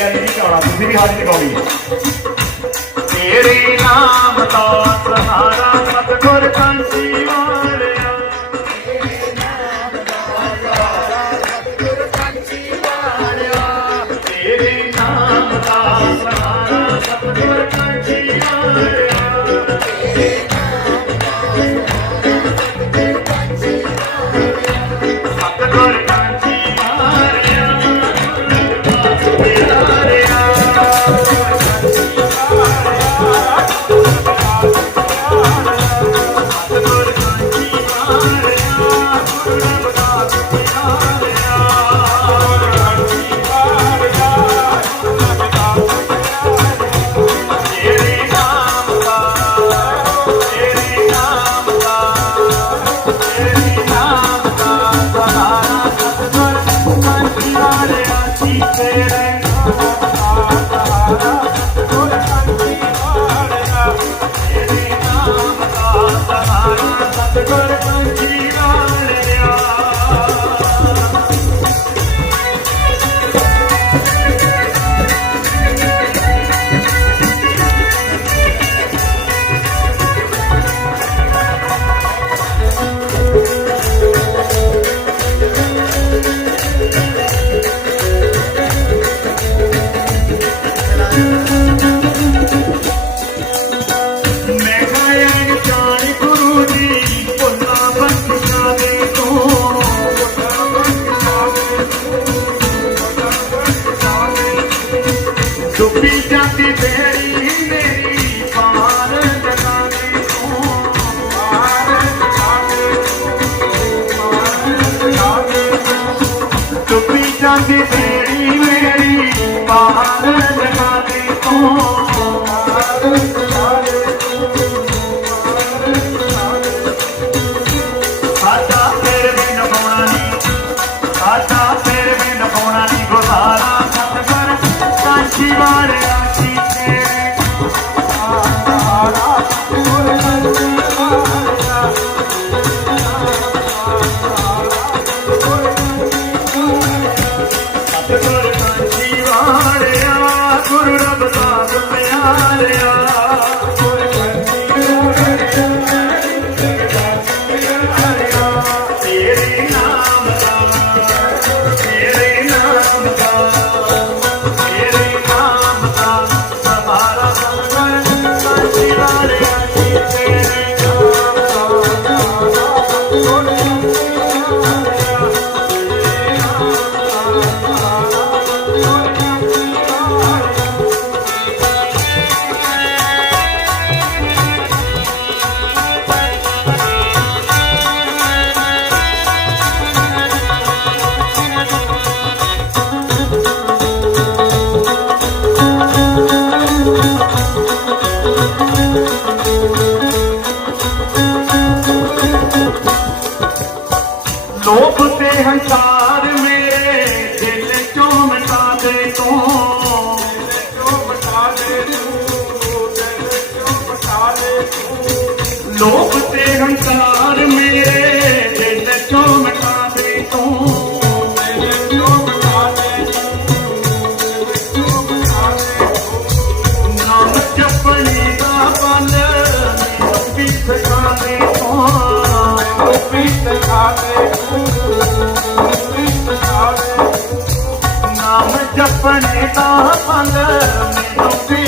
ਮੈਂ ਨਹੀਂ ਗਾਉਣਾ ਤੁਸੀਂ ਵੀ ਹਾਜ਼ਰੀ ਗਾਉਣੀ ਹੈ ਤੇਰੇ ਨਾਮ ਦਾ ਸਹਾਰਾ গোপী চাঁদ তেরি মে ਲੋਭ ਤੇ ਹੰਕਾਰ ਮੇਰੇ ਦਿਲ ਚੋਂ ਮਿਟਾ ਦੇ ਤੂੰ। ਲੋਭ ਤੇ ਹੰਕਾਰ ਨਾਮ ਜਪਣੇ ਦਾ ਮੰਗ ਮੈਨੂੰ ਵੀ